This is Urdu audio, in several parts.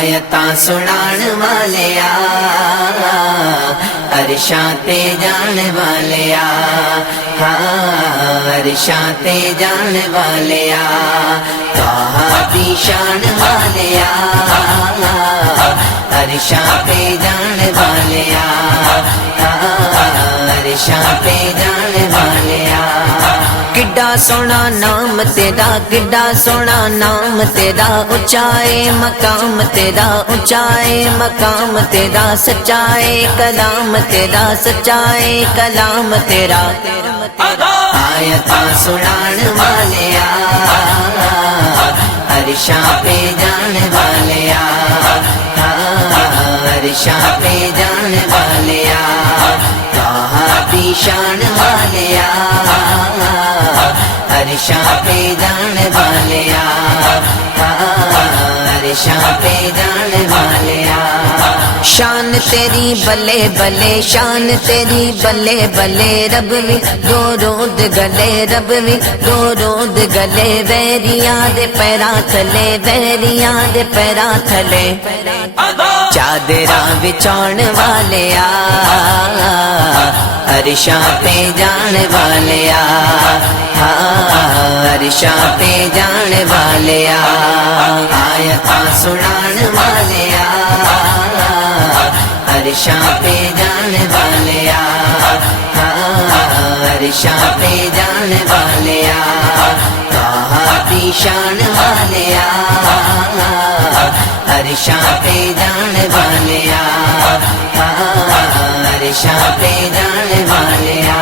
آیتاں سنان والیا عرشاں تے جان والیا عرشاں تے جان والیا طٰہٰ دی شان والیا عرشاں تے جان والیا عرشاں تے جان والیا کڈا سونا نام تیرا کڈا سونا نام تیرا اونچائے مقام تیرا اونچائے مقام تیرا سچائے کلام تیرا سچائے کلام تیرا آیتاں سنان والیا عرشاں پہ جان والیا عرشاں پہ جان والیا طٰہٰ دی شان والیا عرشاں پہ جان والیا عرشاں پہ جان والیا شان تیری بلے بلے شان تیری بلے بلے رب وی دو رود گلے رب وی دو رود گلے ویریاں دے پیراں تھلے ویریاں دے پیراں تھلے چادراں وچھاؤن والیا عرشاں پہ جان والیا عرشاں پہ جان والیا آیتاں سنان والیا عرشاں پہ جان والیا عرشاں پہ جان والیا طٰہٰ دی شان والیا عرشاں پہ جان والیا عرشاں پہ جان والیا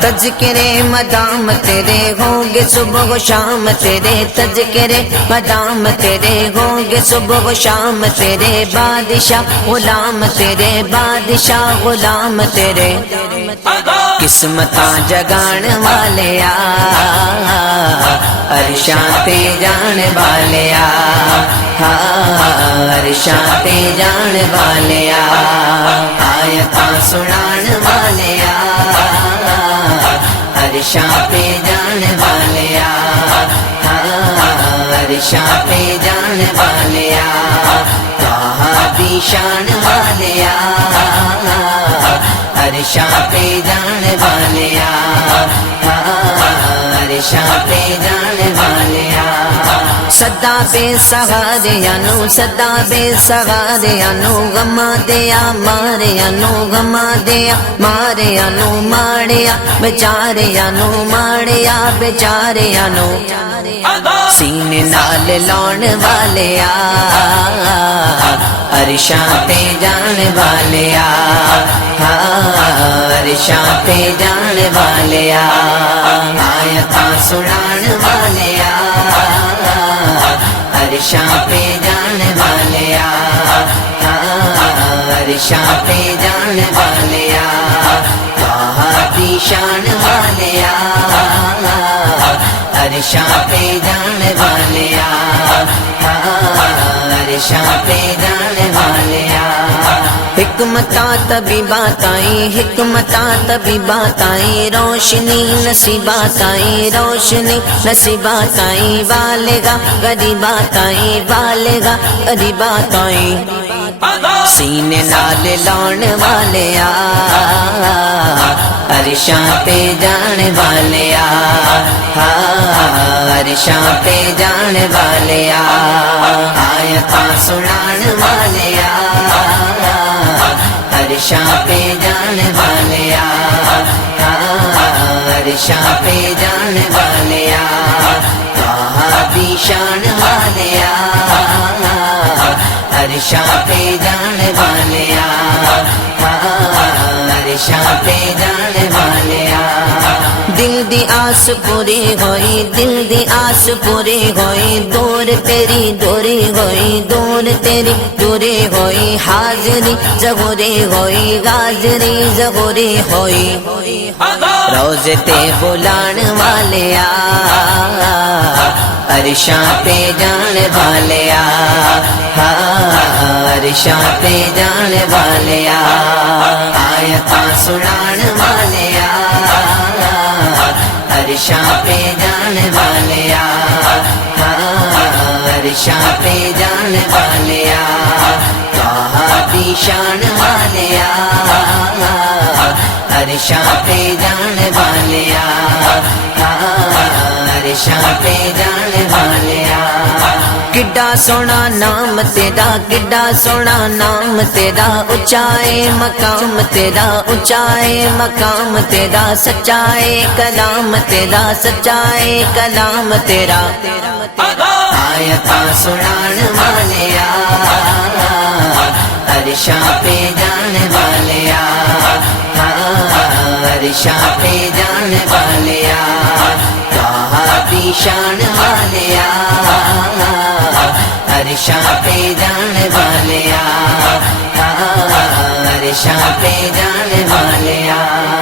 تذکرے مدام تیرے ہوں گے صبح و شام تیرے تذکرے مدام تیرے ہوں گے صبح و شام تیرے بادشاہ غلام تیرے بادشاہ غلام تیرے قسمتاں جگان والیا عرشاں تے جان والیا عرشاں تے جان والیا آیتاں سنان والیا عرشاں پہ جان والیا عرشاں پہ جان والیا طٰہٰ دی شان والیا عرشاں پہ جان والیا عرشاں پہ جان والیا صدا بے سہاریاں نو صدا بے سہاریاں نو غما دیا ماریاں نو غما دیا ماریاں نو ماڑیا بیچاریاں نو ماڑیا بیچاریاں نو سینے نال لاؤن والیا عرشاں تے جان والیا عرشاں تے جان والیا آیتاں سنان والیا عرشاں پہ جان والیا عرشاں پہ جان والیا طٰہٰ دی شان والیا عرشاں پہ جان والیا عرشاں پہ جان والیا حکمتاں طبیبات آئیں حکمتاں طبیبات آئیں روشنی نصیبات آئیں روشنی نصیبات آئیں والگا غریبات آئیں والگا غریبات آئیں سینے نال لاؤن والیا عرشاں پہ جان والیا عرشاں پہ جان والیا آیتاں سنان والیا عرشاں پہ جان والیا عرشاں پہ جان والیا طٰہٰ دی شان والیا عرشاں پہ جان والیا عرشاں پہ جان والیا دل دی آس پوری ہوئی دل دی آس پوری ہوئی دور تیری دوری ہوئی دور تیری دوری ہوئی حاضری ظہوری ہوئی غازری ظہوری ہوئی روزے تے بلان والیا عرشاں پہ جان والیا عرشاں پہ جان والیا آیتاں سنان والیا عرشاں پہ جان والیا عرشاں پہ جان والیا دی شان والیا عرشاں پہ جان والیا عرشاں پہ جان والیا کڈا سونا نام تیرا کڈا سونا نام تیرا اونچائے مقام تیرا اونچائے مقام تیرا سچائے کلام تیرا سچائے کلام تیرا آیتاں سنان والیا عرشاں پہ جان والیا عرشاں پہ جان والیا طٰہٰ دی شان والیا عرشاں پہ جان والیا عرشاں پہ جان والیا